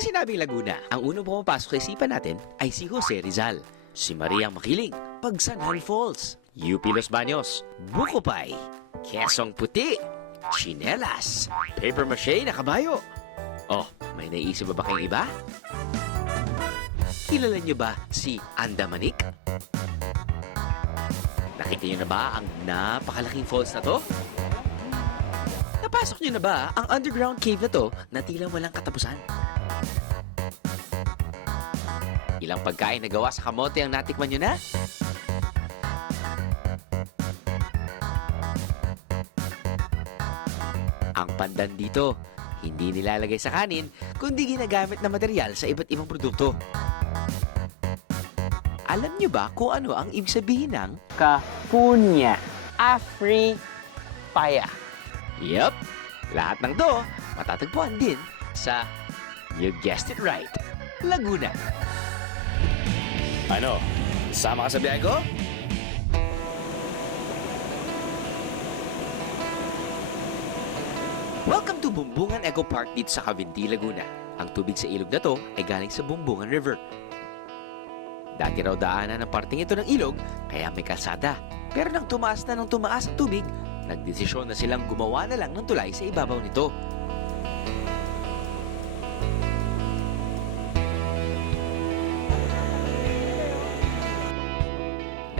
Pag sinabing Laguna, ang unang pumapasok sa isipan natin ay si Jose Rizal, si Maria Makiling, Pagsanhan Falls, UP Los Baños, Bukopay, Quezong Puti, Chinelas, Paper Mache na kabayo. Oh, may naisip ba kayong iba? Kilala niyo ba si Andamanik? Nakita niyo na ba ang napakalaking falls na to? Napasok niyo na ba ang underground cave na to na tila walang katapusan? Ilang pagkain na gawa sa kamote ang natikman niyo na? Ang pandan dito, hindi nilalagay sa kanin, kundi ginagamit na material sa iba't ibang produkto. Alam niyo ba kung ano ang ibig sabihin ng Kapunya. Afri Paya. Yup, lahat ng to matatagpuan din sa, you guessed it right, Laguna. Ano, sama ka sa biyahe ko? Welcome to Bumbungan Eco Park dito sa Cavinti, Laguna. Ang tubig sa ilog na to ay galing sa Bumbungan River. Dati raw daanan ng parting ito ng ilog, kaya may kalsada. Pero nang tumaas na ng tumaas ang tubig, nagdesisyon na silang gumawa na lang ng tulay sa ibabaw nito.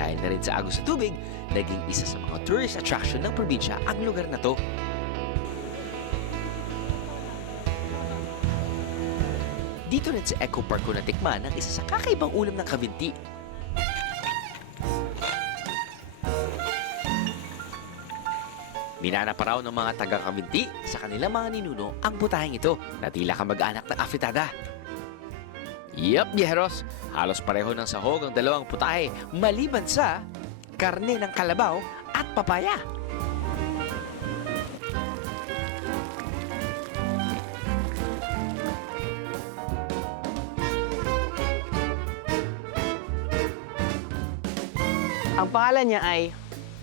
Dahil na rin sa agos sa tubig, naging isa sa mga tourist attraction ng probinsya ang lugar na to. Dito rin sa Eco Park ko natikman ang isa sa kakaibang ulam ng Cavinti. Minana pa raw ng mga taga-Cavinti sa kanilang mga ninuno ang putahing ito na tila kamag-anak ng afritada. Yup, biyeros, halos pareho ng sahog ang dalawang putahe maliban sa karne ng kalabaw at papaya. Ang pangalan niya ay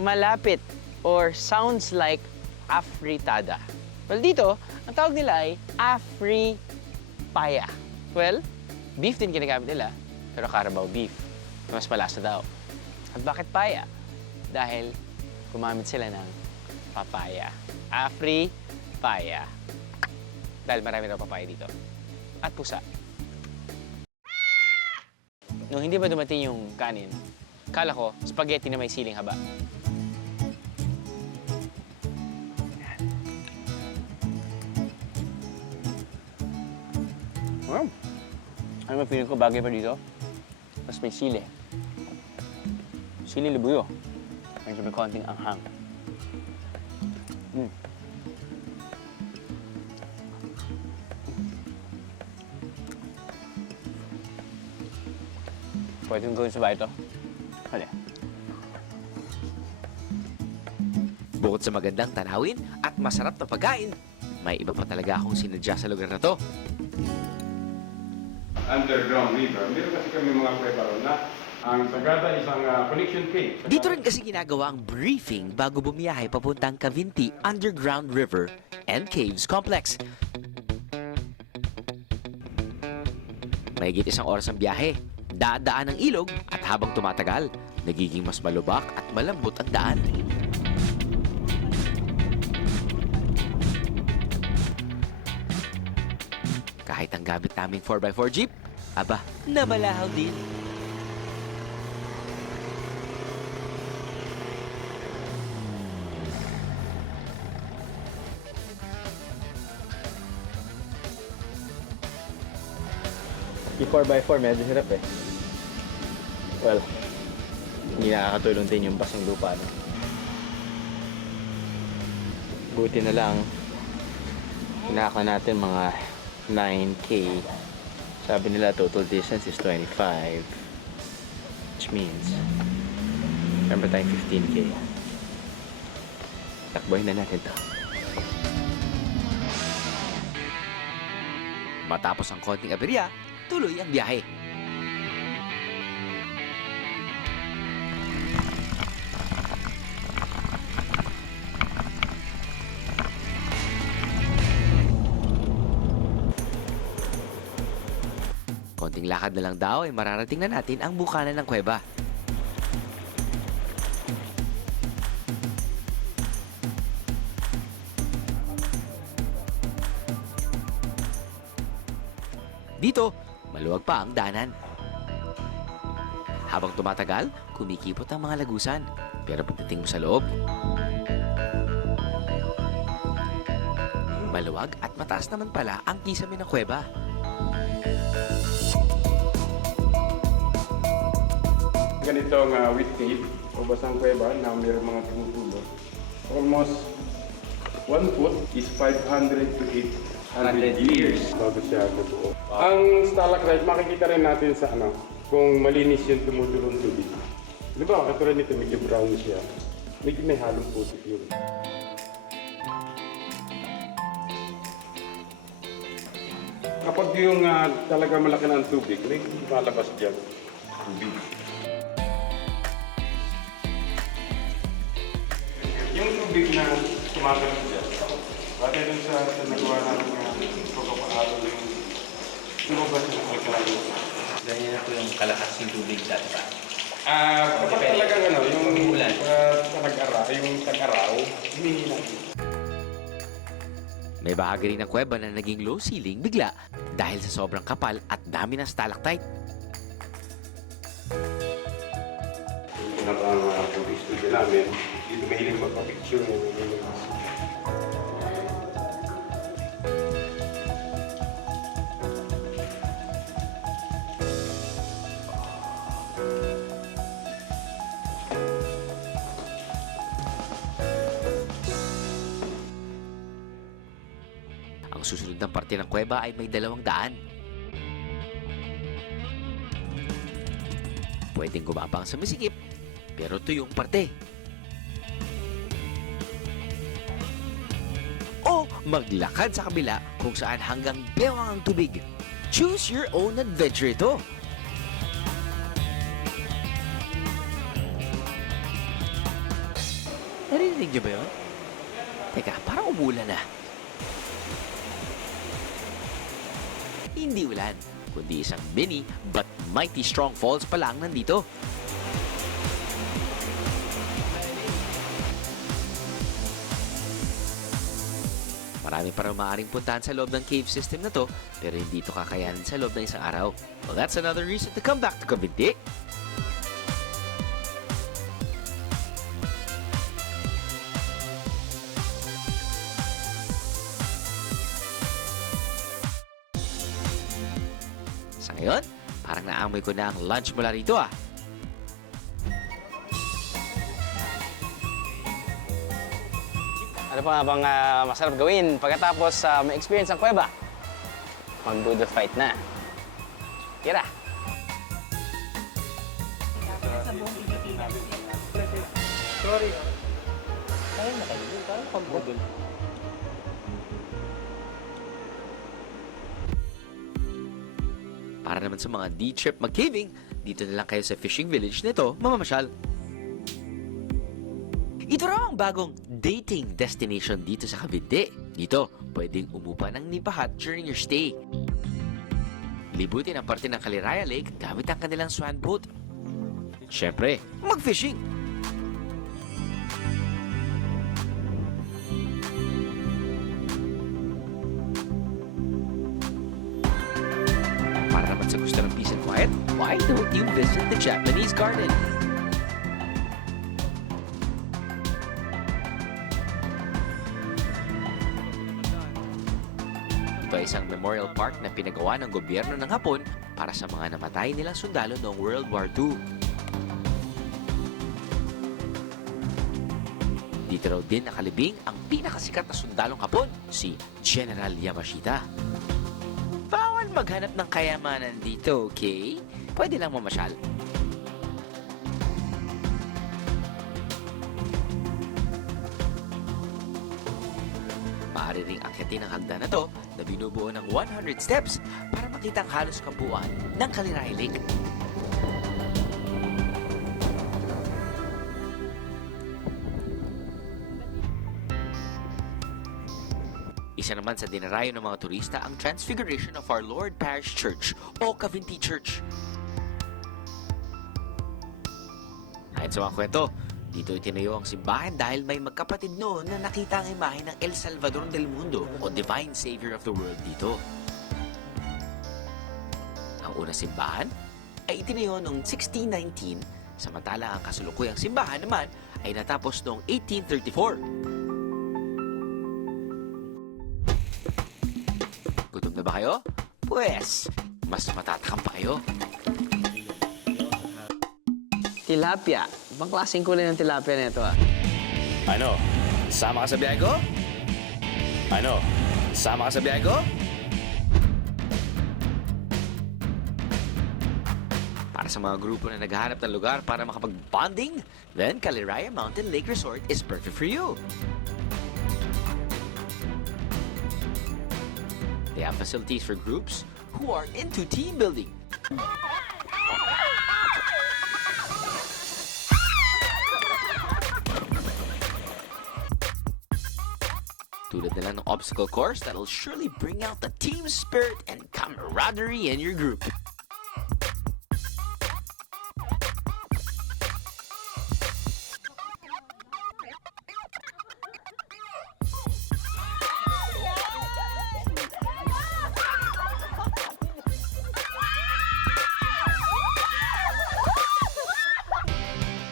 malapit or sounds like afritada. Well, dito, ang tawag nila ay Afri Paya. Well, beef din ginagamit nila, pero Carabao beef. Mas malasa daw. At bakit paya? Dahil gumamit sila ng papaya. Afri Paya. Dahil marami daw papaya dito. At pusa. Nung hindi pa dumating yung kanin, kala ko, spaghetti na may siling haba. Ano ba feeling ko bagay pa dito? Mas may sili. Sili libuyo. Medyo may konting anghang. Pwede kong gawin sa bahay ito. Hali. Bukod sa magandang tanawin at masarap na pagkain, may iba pa talaga akong sinadya sa lugar na to. Underground river. Meron kasi kami mga kwento na ang Sagada isang connection cave. Dito rin kasi ginagawa ang briefing bago bumiyahe papuntang Cavinti Underground River and Caves Complex. Mahigit isang oras ang biyahe, dadaan ng ilog at habang tumatagal, nagiging mas malubak at malambot ang daan. Kahit ang gamit naming 4x4 jeep, aba, nabalahaw din. Yung 4x4 medyo hirap eh. Well, hindi nakakatulong din yung basang lupa. No? Buti na lang, hinaka natin mga 9K. Sabi nila total distance is 25. Which means, remember tayo 15K. Takbohin na natin to. Matapos ang konting aberya, tuloy ang biyahe. Konting lakad na lang daw ay mararating na natin ang bukana ng kuweba. Dito, maluwag pa ang daanan. Habang tumatagal, kumikipot ang mga lagusan. Pero pagdating mo sa loob, maluwag at mataas naman pala ang kisame ng kuweba. Ganitong with cave o basang kuweba na mayroong mga tumutulo. Almost 1 foot is 500 to 800 years bago siya bubuo. Ang stalactite, makikita rin natin sa kung malinis yung tumutulong tubig. Di ba, katulad nito, medyo brown siya. Medyo may halong putik yun. Kapag yung talaga malaki na ang tubig, may malabas dyan. Tubig. Yung tubig na tumatalon dyan, batay dun sa nagawa namin pagpapaalo yung lumabas yung alkaline. Ganyan na po yung kalakas ng tubig dati pa. Kapag talagang yung tag-araw, humihina. May bahagi rin ng kuweba na naging low ceiling bigla dahil sa sobrang kapal at dami ng stalactite. Yung pinaka-photo studio namin, dito mahilig magpa-picture yung Ang susunod ng parte ng kuweba ay may 200. Pwedeng gumapang sa masikip, pero ito yung parte. O maglakad sa kabila kung saan hanggang bewang ang tubig. Choose your own adventure ito. Narinig niyo ba yun? Teka, parang umulan na. Hindi ulan, kundi isang mini but mighty strong falls pa lang nandito. Marami pa rin maaaring puntahan sa loob ng cave system na to, pero hindi ito kakayanin sa loob ng isang araw. Well, that's another reason to come back to Cavite. Sa ngayon, parang naamoy ko na ang lunch mula rito ah. Ano pa nga bang masarap gawin pagkatapos ma-experience ang kuweba? Mag-do the fight na. Tira! Sorry. Ayun na kayo. Parang pambudol. Para naman sa mga D-trip mag-caving, dito na lang kayo sa fishing village nito mamamasyal. Ito raw ang bagong dating destination dito sa Cavite. Dito, pwedeng umupa ng nipahat during your stay. Libutin ang parte ng Caliraya Lake gamit ang kanilang swan boat. Siyempre, mag-fishing! Para naman sa gusto ng peace and quiet, why don't you visit the Japanese Garden? Ito ay isang memorial park na pinagawa ng gobyerno ng Hapon para sa mga namatay nilang sundalo noong World War II. Dito raw din nakalibing ang pinakasikat na sundalong Hapon, si General Yamashita. Bawal maghanap ng kayamanan dito, okay? Pwede lang mamasyal. Maaari ring akyatin ang hagdan na to na binubuo ng 100 steps para makita ang halos kabuuan ng Caliraya Lake. Isa naman sa dinarayo ng mga turista ang Transfiguration of Our Lord Parish Church o Cavinti Church. Ayon sa mga kwento, dito itinayo ang simbahan dahil may magkapatid noon na nakita ang imahe ng El Salvador del Mundo o Divine Savior of the World dito. Ang unang simbahan ay itinayo noong 1619, samantala ang kasulukuyang simbahan naman ay natapos noong 1834. Gutom na ba kayo? Pwes, mas matatakam pa kayo. Tilapia. Ibang klaseng kulay ng tilapia na ito, ah. Ano? Sama ka sa biyahe ko? Ano? Sama ka sa biyahe ko? Para sa mga grupo na naghahanap ng lugar para makapag-bonding, then Caliraya Mountain Lake Resort is perfect for you. They have facilities for groups who are into team building. Tulad na lang ng obstacle course that'll surely bring out the team spirit and camaraderie in your group.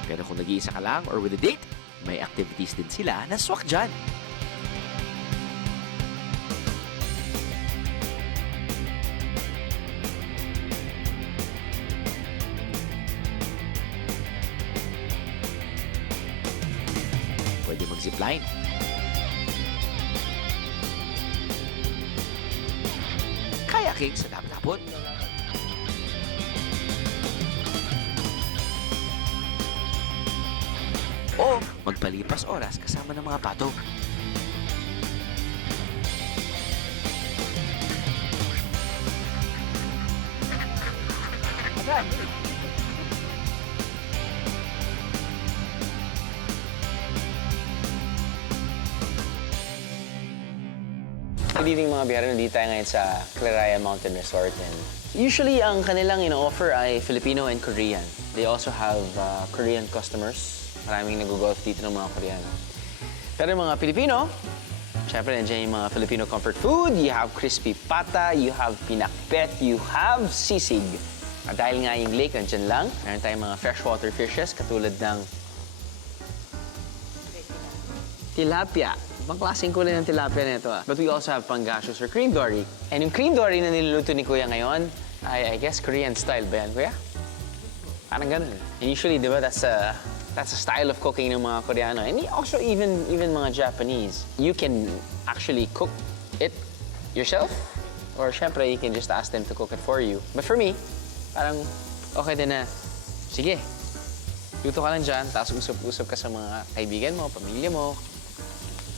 Pero kung nag-iisa ka lang or with a date, may activities din sila na swak dyan. Pwede mag-zipline. Kayaking sa dapit-dapot. O magpalipas oras kasama ng mga pato. Good evening mga biyahero, nandito tayo ngayon sa Caliraya Mountain Resort. And usually, ang kanilang ino-offer ay Filipino and Korean. They also have Korean customers. Maraming nag-golf dito ng mga Koreano. Pero yung mga Pilipino, syempre nandiyan yung mga Filipino comfort food. You have crispy pata, you have pinakbet, you have sisig. At dahil nga yung lake nandiyan lang, meron tayong mga freshwater fishes katulad ng tilapia. Ibang klaseng kulay ng tilapia na ito, ah. But we also have pangasius or cream dory. And yung cream dory na niluluto ni Kuya ngayon, I guess Korean style ba yan, Kuya? Parang ganun. And usually, di ba, that's a style of cooking ng mga Koreano. And also even mga Japanese. You can actually cook it yourself. Or syempre, you can just ask them to cook it for you. But for me, parang okay din na, sige, luto ka lang dyan, tapos usap-usap ka sa mga kaibigan mo, pamilya mo.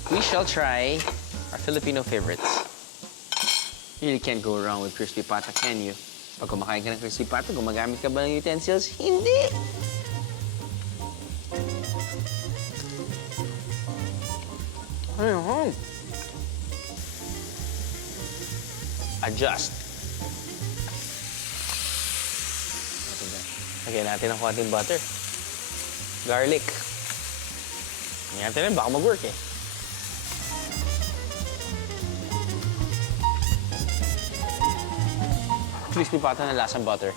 We shall try our Filipino favorites. You really can't go wrong with crispy pata, can you? Pag kumakain ka ng crispy pata, gumagamit ka ba ng utensils? Hindi! Adjust. Lagyan natin ng konting butter. Garlic. Lagyan natin rin, baka mag-work eh. Crispy pata na lasang butter.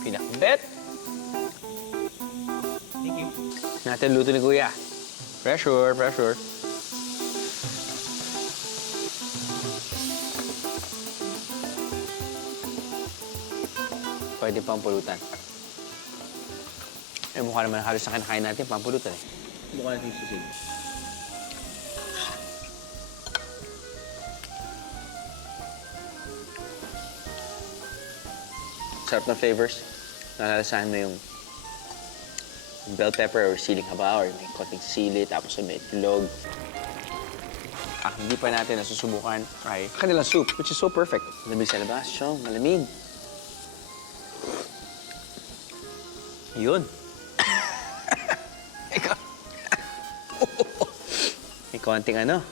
Pinakbet. Thank you. Natin luto ni Kuya. Pressure, pressure. Pwede pampulutan. Eh, mukha naman halos na kinakain natin, pampulutan eh. Mukha natin yung sisig. Sarap ng flavors. Nalalasahan mo yung bell pepper or siling haba or may konting sili, tapos may itlog. Ang hindi pa natin nasusubukan ay kanilang soup, which is so perfect. Malamig sa labas, Chong. Malamig. Yun. Ikaw. konting ano.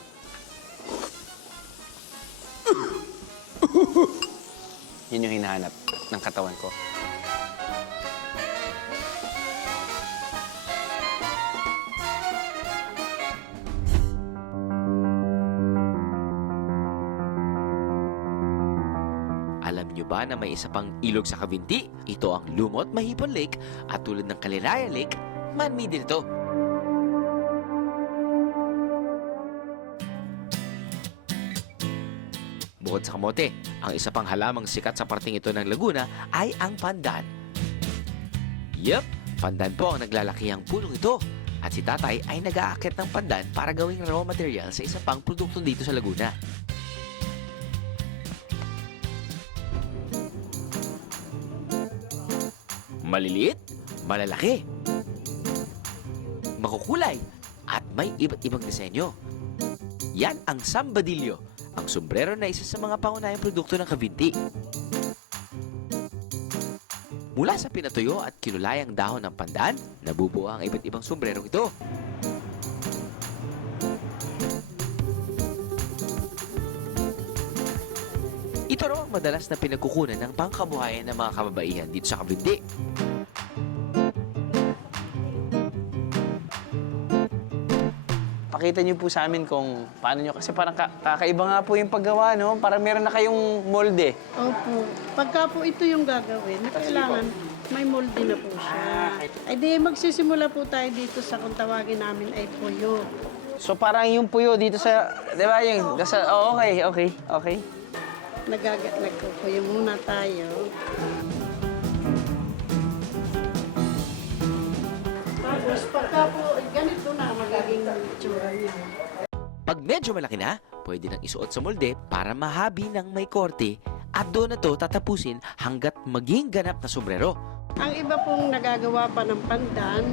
Yun yung hinahanap ng katawan ko. Alam nyo ba na may isa pang ilog sa Cavinti? Ito ang Lumot Mahipon Lake at tulad ng Kaliraya Lake, man-made din ito. Bukod sa kamote, ang isa pang halamang sikat sa parting ito ng Laguna ay ang pandan. Yup, pandan po ang naglalakihang pulong ito. At si tatay ay nag-aakit ng pandan para gawing raw material sa isa pang produkto dito sa Laguna. Maliliit, malalaki, makukulay, at may iba't ibang disenyo. Yan ang sambadilyo, ang sombrero na isa sa mga pangunahing produkto ng Cavinti. Mula sa pinatuyo at kinulayang dahon ng pandan, nabubuo ang iba't ibang sombrerong ito. Ito raw ang madalas na pinagkukunan ng pangkabuhayan ng mga kababaihan dito sa Cavinti. Pakita niyo po sa amin kung paano niyo, kasi parang kakaiba nga po yung paggawa, no? Parang meron na kayong molde. Opo. Pagka po ito yung gagawin, kailangan may molde na po siya. Ay di magsisimula po tayo dito sa kung tawagin namin ay puyo. So parang yung puyo dito sa, di ba yung, oh, okay. Nagpupuyo muna tayo. Tapos pagka po ganito na magiging itsura niya. Pag medyo malaki na, pwede nang isuot sa molde para mahabi ng may korte at doon na to tatapusin hanggat maging ganap na sombrero. Ang iba pong nagagawa pa ng pandan,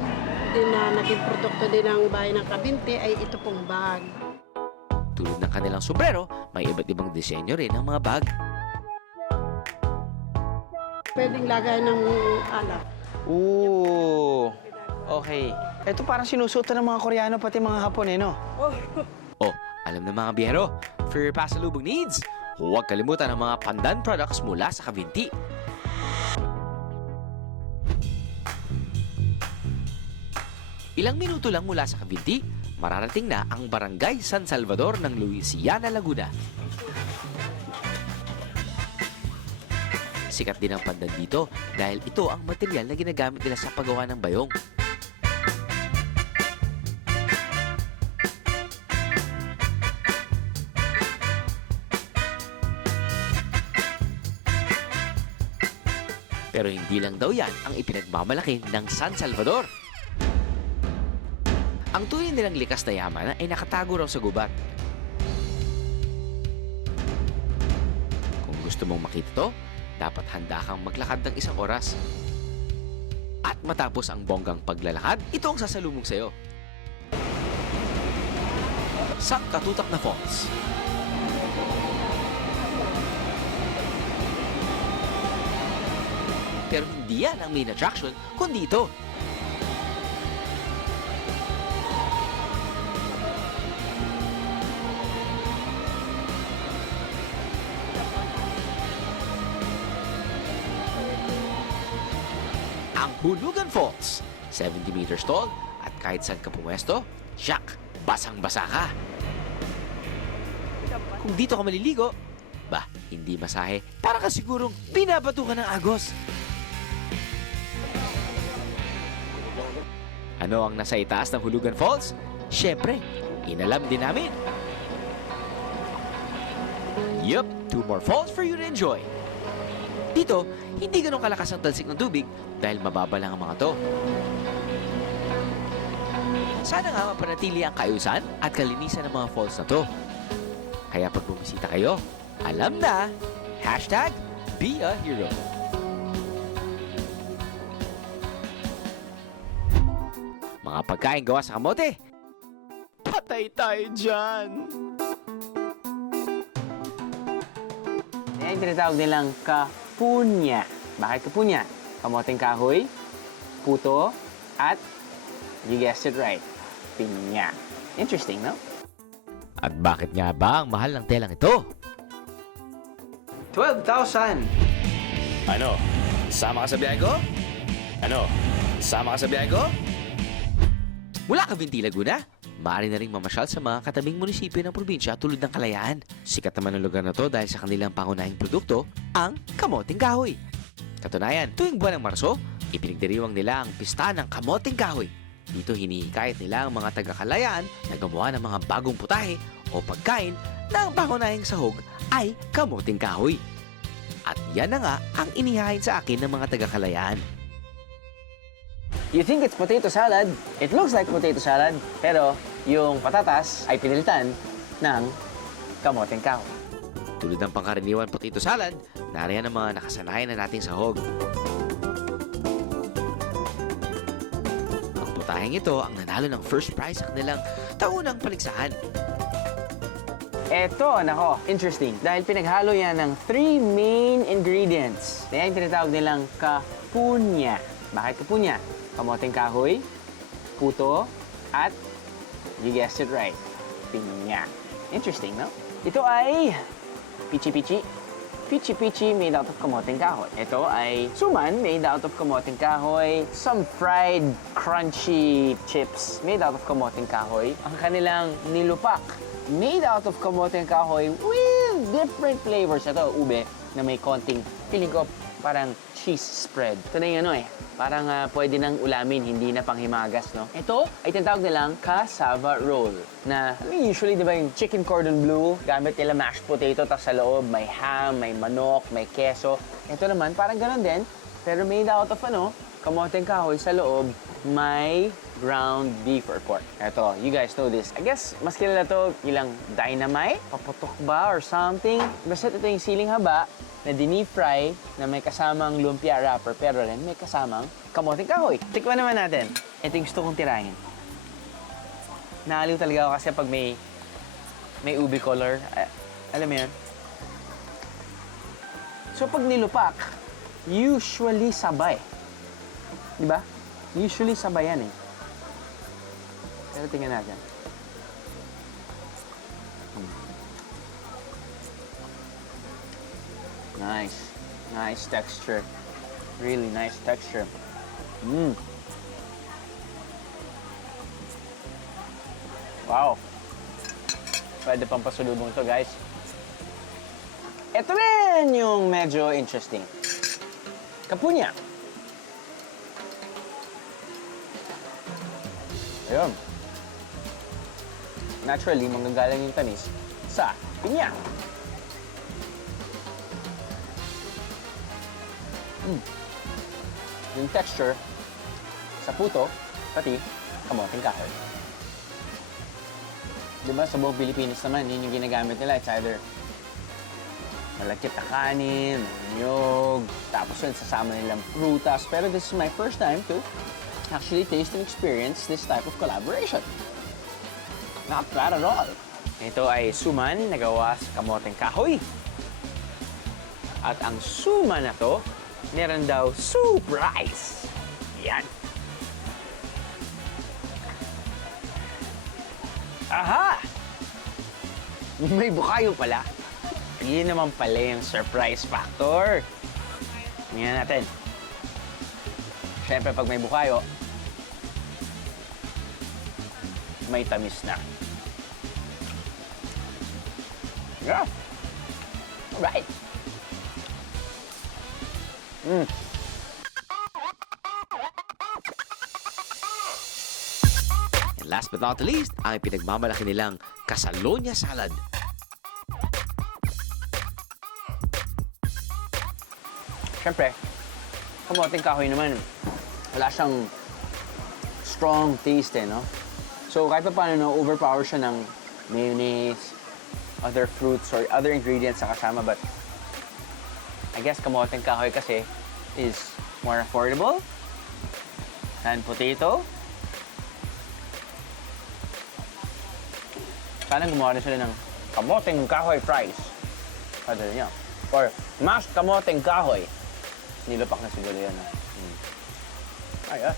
din na naging produkto din ng bayan ng Cavinti ay ito pong bag. Tulad ng kanilang sombrero, may iba't ibang disenyo rin ng mga bag. Pwedeng lagay ng alak. Ooh, okay. Ito parang sinusuot ng mga Koreano pati mga Hapon, eh, no? Oh, alam ng mga biyahero, for your pasalubong needs, huwag kalimutan ang mga pandan products mula sa Cavinti. Ilang minuto lang mula sa Cavinti, mararating na ang Barangay San Salvador ng Louisiana, Laguna. Sikat din ang pandan dito dahil ito ang material na ginagamit nila sa paggawa ng bayong. Pero hindi lang daw yan ang ipinagmamalaki ng San Salvador. Ang tunay nilang likas na yaman ay nakatago raw sa gubat. Kung gusto mong makita to, dapat handa kang maglakad ng 1 oras. At matapos ang bonggang paglalakad, ito ang sasalubong sa'yo. Sa Katutak na Falls. Pero hindi yan ang main attraction, kundi ito. Ang Hulugan Falls, 70 meters tall at kahit saan ka pumuesto, siyak, basang-basa ka. Kung dito ka maliligo, hindi masahe, para ka sigurong binabato ka ng agos. Ano ang nasa itaas ng Hulugan Falls? Siyempre, inalam din namin. Yup, 2 more falls for you to enjoy. Dito, hindi ganun kalakas ang talsik ng tubig dahil mababa lang ang mga to. Sana nga mapanatili ang kaayusan at kalinisan ng mga falls na to. Kaya pag bumisita kayo, alam na, #BeAHero. Mga pagkain gawa sa kamote, patay tayo dyan! Yan yung tinatawag nilang kapunya. Bakit kapunya? Kamoteng kahoy, puto, at, you guessed it right, pinya. Interesting, no? At bakit nga ba ang mahal ng telang ito? 12,000! Ano? Sama ka sa biyahe ko? Ano? Sama ka sa biyahe ko? Mula Cavinti, Laguna, maaari na rin mamasyal sa mga katabing munisipyo ng probinsya tulad ng Kalayaan. Sikat naman ang lugar na to dahil sa kanilang pangunahing produkto, ang kamoting kahoy. Katunayan, tuwing buwan ng Marso, ipinagdiriwang nila ang pista ng kamoting kahoy. Dito hinihikayat nila ang mga taga-Kalayaan na gumawa ng mga bagong putahe o pagkain na ang pangunahing sahog ay kamoting kahoy. At yan na nga ang inihain sa akin ng mga taga-Kalayaan. You think it's potato salad? It looks like potato salad, pero yung patatas ay pinilitan ng kamoting kahoy. Tulad ng pangkaraniwan potato salad, nariyan ang mga nakasanayan na nating sahog. Ang putaheng ito ang nanalo ng first prize sa kanilang taunang paligsahan. Eto, nako, interesting. Dahil pinaghalo yan ng 3 main ingredients. Kaya yung tinatawag nilang kapunya. Bakit kapunya? Kamoting kahoy, puto, at, you guessed it right, pinya. Interesting, no? Ito ay pichi-pichi. Pichi-pichi made out of kamoting kahoy. Ito ay suman made out of kamoting kahoy. Some fried, crunchy chips made out of kamoting kahoy. Ang kanilang nilupak made out of kamoting kahoy with different flavors. Ito, ube, na may konting, feeling ko, parang cheese spread. Ito na yung ano eh, parang pwede nang ulamin, hindi na panghimagas, no? Ito ay tinatawag nilang cassava roll. Na, usually, di ba yung chicken cordon bleu, gamit nila mashed potato, tapos sa loob may ham, may manok, may keso. Ito naman, parang ganun din, pero made out of kamoteng kahoy, sa loob may ground beef or pork. Ito, you guys know this. I guess, mas kilala to ilang dynamite, paputok ba or something. Basta ito yung siling haba, na dinip-fry na may kasamang lumpia wrapper pero rin may kasamang kamoting kahoy. Tikman naman natin. Ito yung gusto kong tirahin. Naaliw talaga ako kasi pag may ubi color. Alam mo yun? So pag nilupak, usually sabay. Di ba? Usually sabay yan eh. Pero tingnan natin. Nice. Nice texture. Really nice texture. Wow. Pwede pang pasulubong to, guys. Ito rin yung medyo interesting. Kapunya. Ayun. Naturally, manggagaling yung tamis sa pinya. Yung texture sa puto, pati kamoting kahoy. Diba sa buong Pilipinas naman, yun yung ginagamit nila. It's either malagkit na kanin, niyog, tapos yun sasama nilang prutas. Pero this is my first time to actually taste and experience this type of collaboration. Not bad at all. Ito ay suman na gawa sa kamoting kahoy. At ang suman na to, meron daw surprise. Yan. Aha! May bukayo pala. Yun naman pala yung surprise factor. Tingnan natin. Siyempre, pag may bukayo, may tamis na. Yeah. Alright. And last but not least, ang pinagmamalaki nilang Casalonia salad. Siyempre, kamoting kahoy naman, wala siyang strong taste no? So kahit pa paano, no, overpower siya ng mayonnaise, other fruits or other ingredients sa kasama, but I guess kamoting kahoy kasi is more affordable than potato. Sana gumawa na sila ng kamoting kahoy fries. Pwede niya. Or mashed kamoting kahoy. Nilupak na siguro yan. Ay,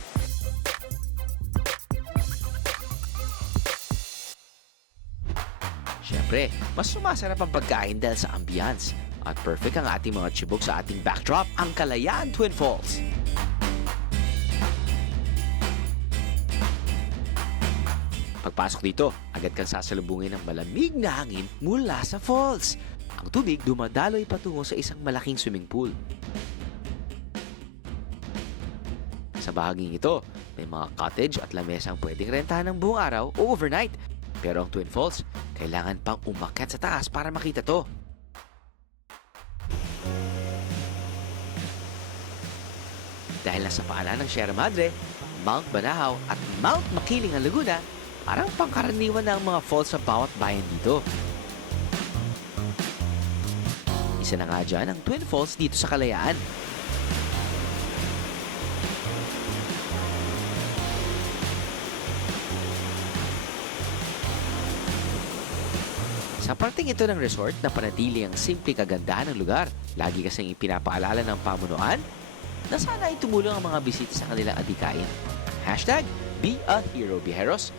Siyempre, mas sumasarap ang pagkain dahil sa ambience. At perfect ang ating mga chibok sa ating backdrop, ang Kalayaan Twin Falls. Pagpasok dito, agad kang sasalubungin ng malamig na hangin mula sa falls. Ang tubig dumadaloy patungo sa isang malaking swimming pool. Sa bahaging ito, may mga cottage at lamesang pwedeng rentahan ng buong araw o overnight. Pero ang Twin Falls, kailangan pang umakyat sa taas para makita to. Dahil nasa paanan ng Sierra Madre, Mount Banahaw at Mount Makiling ang Laguna, parang pangkaraniwan na ang mga falls sa bawat bayan dito. Isa na nga dyan ang Twin Falls dito sa Kalayaan. Sa parting ito ng resort, napanatili ang simple kagandahan ng lugar. Lagi kasing ipinapaalala ng pamunuan na sana ay tumulong ang mga bisita sa kanilang adikain. #BeAHero Viajeros.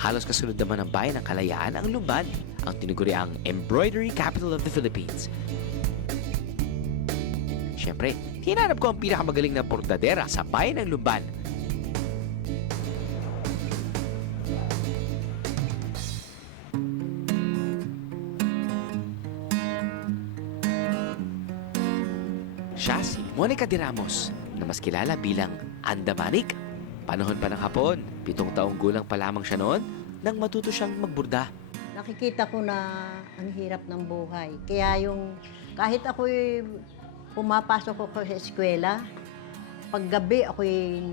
Halos kasunod naman ng bayan ng Kalayaan ang Lumban, ang tinuguriang embroidery capital of the Philippines. Siyempre, hinanap ko ang pinakamagaling na bordadera sa bayan ng Lumban. Siya si Monica de Ramos, na mas kilala bilang Andamanik. Panahon pa ng hapon, 7 taong gulang pa lamang siya noon nang matuto siyang magburda. Nakikita ko na ang hirap ng buhay. Kaya yung kahit ako'y pumapasok ako sa eskwela, paggabi ako'y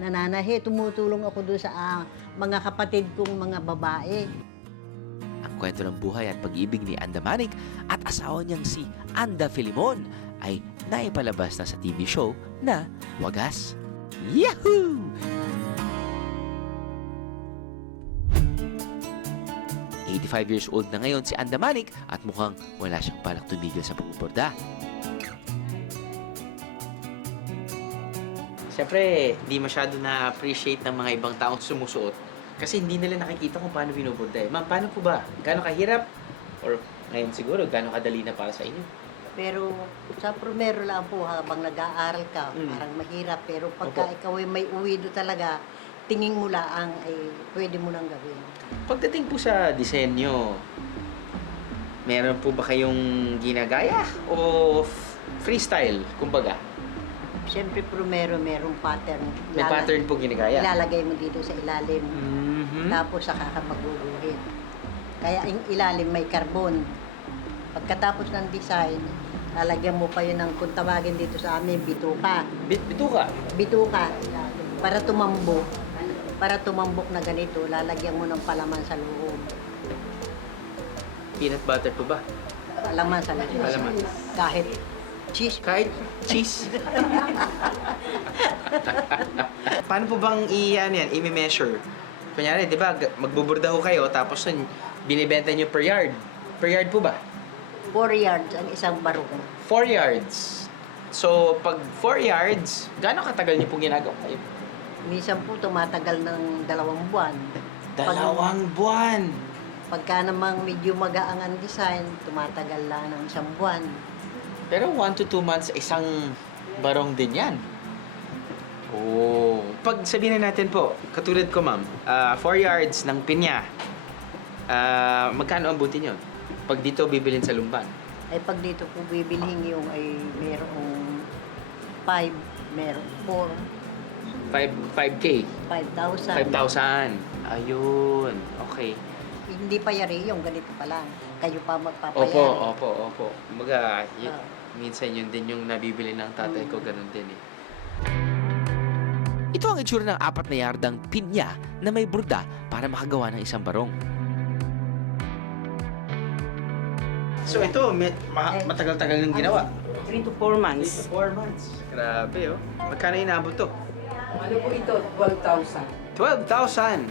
nananahi, tumutulong ako doon sa mga kapatid kong mga babae. Ang kwento ng buhay at pag-ibig ni Andamanik at asawa niyang si Anda Filimon ay naipalabas na sa TV show na Wagas. Yahoo! '85 years old na ngayon si Andamanik at mukhang wala siyang balak tumigil sa pagbuborda. Siyempre, di masyado na-appreciate ng mga ibang taong sumusuot kasi hindi nila nakikita kung paano binuburda eh. Ma'am, paano po ba? Gaano kahirap? Or ngayon siguro, gaano kadali na para sa inyo? Pero sa primero lang po, habang nag-aaral ka, parang mahirap. Pero pagka Opo. ikaw ay may uwido talaga, tingin mo lang ay pwede mo nang gawin. Pagdating po sa disenyo, meron po ba kayong ginagaya o freestyle, kumbaga? Siyempre, primero merong pattern. May pattern po ginagaya? Ilalagay mo dito sa ilalim. Mhm. Tapos saka ka magguguhit. Kaya yung ilalim may carbon. Pagkatapos ng design, lalagyan mo pa yun ng, kung tawagin dito sa amin, bituka. Bituka? Bituka. Para tumambok. Para tumambok na ganito, lalagyan mo ng palaman sa loob. Peanut butter po ba? Palaman sa loob. Palaman. Kahit cheese. Kahit cheese. Paano po bang i-measure? Kunyari, di ba, magbuburda ho kayo, tapos yun, binibenta nyo per yard. Per yard po ba? 4 yards ang isang barong. 4 yards. So, pag 4 yards, gaano katagal niyo pong ginagawa kayo? Minsan po tumatagal ng 2 buwan. 2 buwan. Pagka namang medyo magaang ang design, tumatagal lang ng 1 buwan. Pero 1 to 2 months, isang barong din yan. Oh. Pag sabihin na natin po, katulad ko ma'am, 4 yards ng pinya, magkano ang buti nyo? Pag dito bibilin sa Lumban? Ay pag dito po bibilhin yung ay merong 5, merong 5K? 4, 5,000. 5,000. Ayun. Okay. Hindi pa yari yung ganito pa lang. Kayo pa magpapayari. Opo. Kumbaga, minsan yun din yung nabibili ng tatay ko, ganun din eh. Ito ang itsura ng 4 na yardang pinya na may burda para makagawa ng isang barong. So ito, matagal-tagal yung ginawa. 3 to 4 months. 4 months. Grabe oh. Magkano inabot to? Ano po ito? 12,000. 12,000!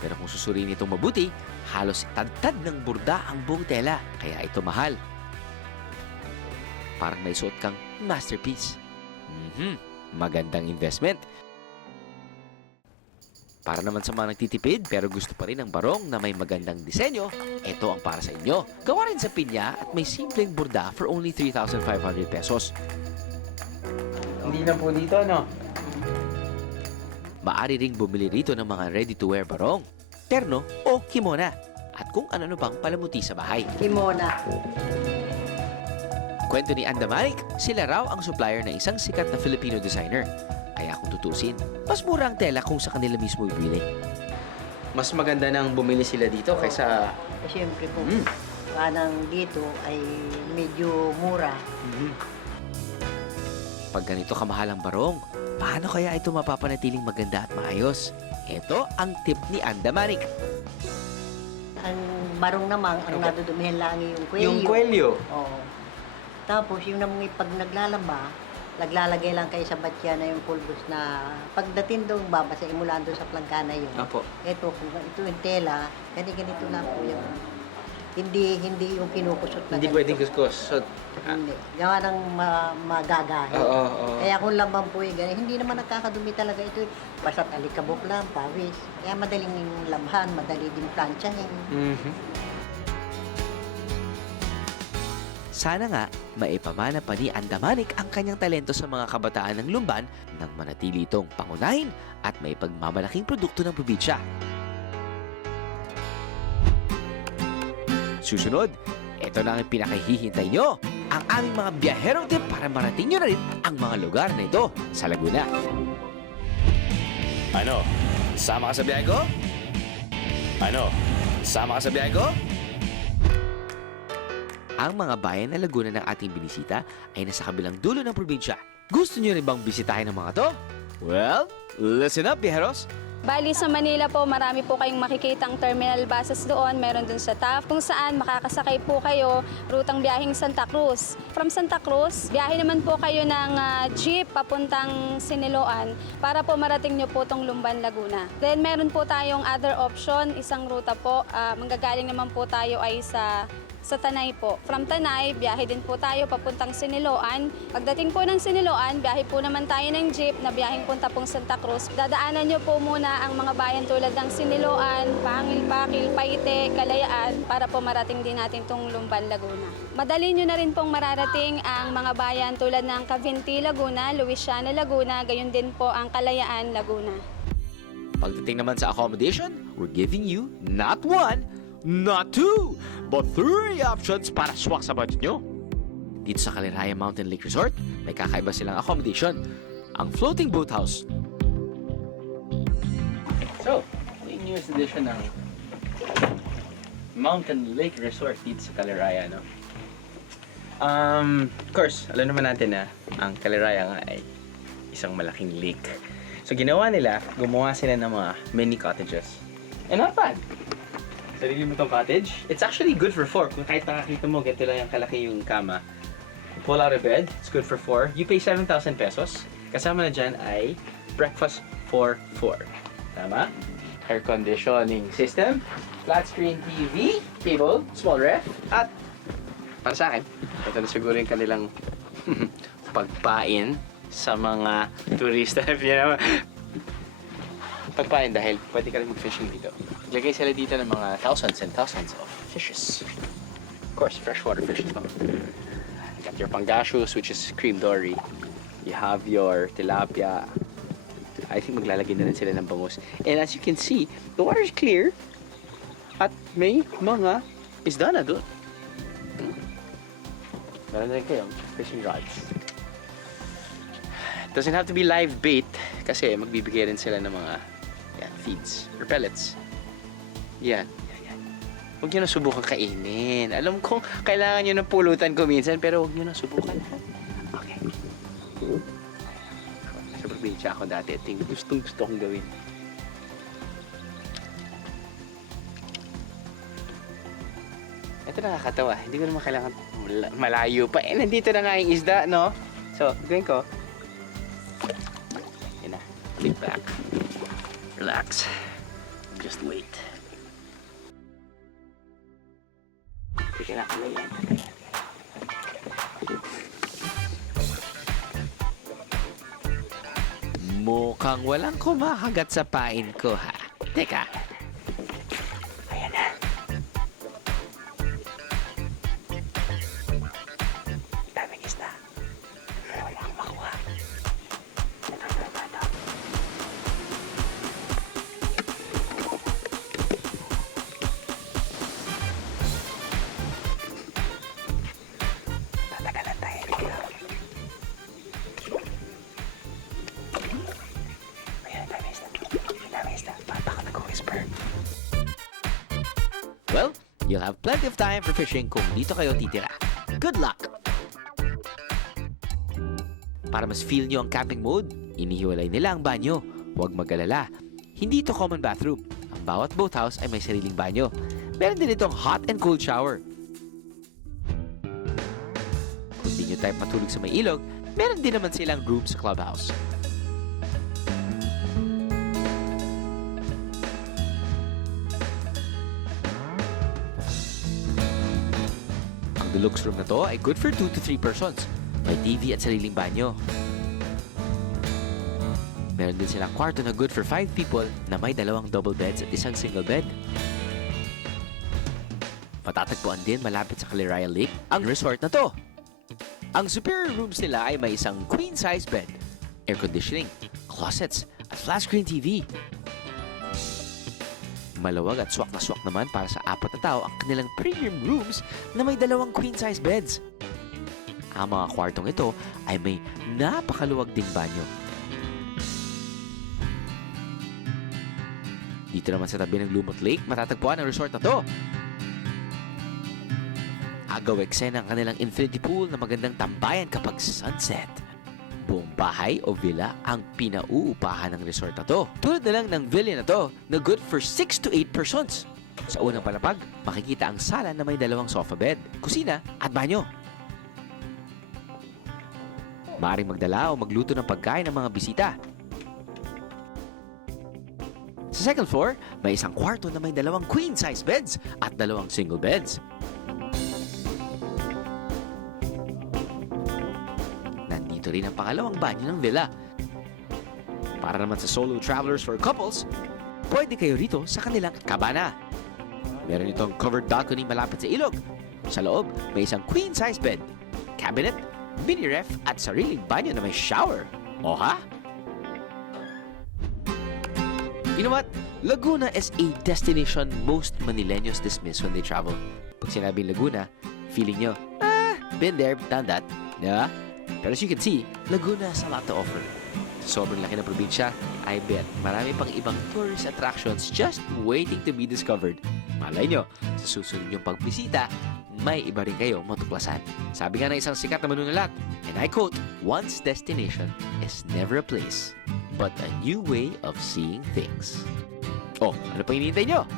Pero kung susuriin itong mabuti, halos tad-tad ng burda ang buong tela, kaya ito mahal. Parang may suot kang masterpiece. Magandang investment. Para naman sa mga nagtitipid pero gusto pa rin ng barong na may magandang disenyo, ito ang para sa inyo. Gawa rin sa pinya at may simpleng burda for only 3,500 pesos. Hindi na po dito, no? Maari ring bumili rito ng mga ready-to-wear barong, terno o kimona at kung ano-ano pang palamuti sa bahay. Kimona. Kwento ni Andamanik, sila raw ang supplier ng isang sikat na Filipino designer. Kaya kung tutusin, mas mura ang tela kung sa kanila mismo ibili. Mas maganda nang bumili sila dito kaysa... Siyempre po, kanang dito ay medyo mura. Pag ganito kamahal ang barong, paano kaya ito mapapanatiling maganda at maayos? Ito ang tip ni Andamanik. Ang barong naman, ang nadudumihan lang yung kwelyo. Yung kwelyo. Oo. Tapos yung namang pag naglalaba, naglalagay lang kayo sa batya na yung pulbos na pagdating doon, babasa imulan doon sa plangkana yun. Apo. Ito, kung ito yung tela, ganito lang po yung hindi yung kinukusot na Hindi ganito. pwedeng kuskus. So, Hindi. Gawa ng magagahe. oo. Kaya kung lamang po yung ganyan, hindi naman nakakadumi talaga ito. Basta't alikabok lang, pawis. Kaya madaling lamhan, madali din planchahin. Sana nga, maipamana pa ni Andamanik ang kanyang talento sa mga kabataan ng Lumban nang manatili itong pangunahin at may pagmamalaking produkto ng probinsya. Susunod, ito na ang pinakahihintay nyo, ang aming mga biyaherong tip para marating nyo na rin ang mga lugar na ito sa Laguna. Ano? Sama ka sa biyahe ko? Ano? Sama ka sa biyahe ko? Ang mga bayan na Laguna ng ating binisita ay nasa kabilang dulo ng probinsya. Gusto nyo rin bang bisitahin ang mga to? Well, listen up, biyeros! Bali sa Manila po, marami po kayong makikitang terminal buses doon. Meron dun sa TAF kung saan makakasakay po kayo rutang biyaheng Santa Cruz. From Santa Cruz, biyahe naman po kayo ng jeep papuntang Siniloan para po marating nyo po tong Lumban, Laguna. Then meron po tayong other option, isang ruta po. Manggagaling naman po tayo ay sa Tanay po. From Tanay, biyahe din po tayo papuntang Siniloan. Pagdating po ng Siniloan, biyahe po naman tayo ng jeep na biyaheng punta pong Santa Cruz. Dadaanan nyo po muna ang mga bayan tulad ng Siniloan, Pangil, Pakil, Paite, Kalayaan para po marating din natin tong Lumban, Laguna. Madali nyo na rin pong mararating ang mga bayan tulad ng Cavinti, Laguna, Luisiana, Laguna, gayon din po ang Kalayaan, Laguna. Pagdating naman sa accommodation, we're giving you not one, not two, but 3 options para swak sa budget nyo. Dito sa Caliraya Mountain Lake Resort, may kakaiba silang accommodation, ang floating boathouse. So, yung newest edition ng Mountain Lake Resort dito sa Caliraya, no? Of course, alam naman natin na ang Caliraya nga ay isang malaking lake. So, ginawa nila, gumawa sila ng mga mini cottages. And not bad. Sarili mo tong cottage. It's actually good for 4. Kung kahit nakakita mo, ganito lang yung kalaki yung kama. Pull out a bed. It's good for 4. You pay 7,000 pesos. Kasama na dyan ay breakfast for 4. Tama? Air conditioning system. Flat screen TV. Cable. Small ref. At para sa akin, ito na siguro yung kanilang pagpain sa mga turista. Pagpain dahil pwede ka rin mag-fishing dito. Naglagay sila dito ng mga thousands and thousands of fishes. Of course, freshwater fishes pa. You got your pangasius, which is cream dory. You have your tilapia. I think maglalagay na rin sila ng bangus. And as you can see, the water is clear. At may mga isda na doon. Meron na rin kayong fishing rods. Doesn't have to be live bait kasi magbibigay rin sila ng mga feeds or pellets. Yan. Huwag nyo na subukan kainin. Alam kong kailangan nyo ng pulutan ko minsan, pero huwag nyo na subukan. Okay. Sa probinsya ako dati, ito yung gustong-gusto kong gawin. Ito nakakatawa. Hindi ko naman kailangan malayo pa. Nandito na nga yung isda, no? So, gawin ko. Yan na. Click back. Relax. Just wait. Teka na kami yan. Mukhang walang kumakagat sa pain ko, ha? Teka. Ayan na. Daming isda. Wala akong makuha. Tatagalan tayo dito. Ayan, daming isda. Daming isda. Baka nag-whisper. Well, you'll have plenty of time for fishing kung dito kayo titira. Good luck! Para mas feel nyo ang camping mode, inihiwalay nila ang banyo. Huwag mag-alala. Hindi ito common bathroom. Ang bawat boathouse ay may sariling banyo. Meron din itong hot and cold shower. Kung di nyo type matulog sa may ilog, meron din naman silang room sa clubhouse. Ang deluxe room na to ay good for 2 to 3 persons. May TV at sariling banyo. Meron din silang kwarto na good for 5 people na may 2 double beds at 1 single bed. Matatagpuan din malapit sa Caliraya Lake ang resort na to. Ang superior rooms nila ay may isang queen-size bed, air conditioning, closets, at flat-screen TV. Malawag at swak na swak naman para sa 4 na tao ang kanilang premium rooms na may 2 queen-size beds. Ang mga kwartong ito ay may napakaluwag ding banyo. Dito naman sa tabi ng Lumot Lake, matatagpuan ang resort na to. Agaw eksena ang kanilang infinity pool na magandang tambayan kapag sunset. Buong bahay o villa ang pinauupahan ng resort na to. Tulad na lang ng villa na to na good for 6 to 8 persons. Sa unang palapag, makikita ang sala na may 2 sofa bed, kusina at banyo. Maaaring magdala o magluto ng pagkain ng mga bisita. Sa second floor, may isang kwarto na may 2 queen-size beds at 2 single beds. Nandito rin ang pangalawang banyo ng villa. Para naman sa solo travelers or couples, pwede kayo rito sa kanilang kabana. Meron itong covered balcony malapit sa ilog. Sa loob, may isang queen-size bed, cabinet, mini ref at sariling banyo na may shower. O ha? You know what? Laguna is a destination most Manileños dismiss when they travel. Pag sinabing Laguna, feeling nyo, been there, done that. Yeah? Pero as you can see, Laguna has a lot to offer. Sa sobrang laki ng probinsya, I bet marami pang ibang tourist attractions just waiting to be discovered. Malay nyo, sa susunod nyong pagbisita, may iba rin kayo matuklasan. Sabi nga ng isang sikat na manunulat, and I quote, "One's destination is never a place, but a new way of seeing things." Oh, ano pa hinihintay nyo?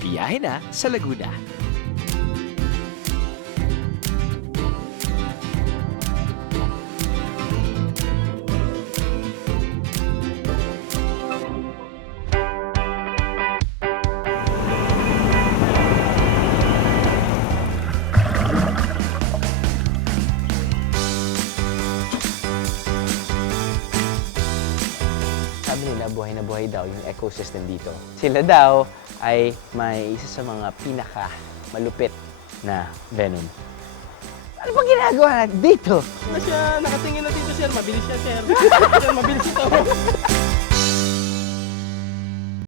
Biyahe na sa Laguna. Sabi nila, buhay na buhay daw yung ecosystem dito. Sila daw ay may isa sa mga pinaka malupit na venom. Ano bang ginagawa natin dito? Nakatingin na dito, sir. Mabilis siya, sir. Sir, mabilis ito.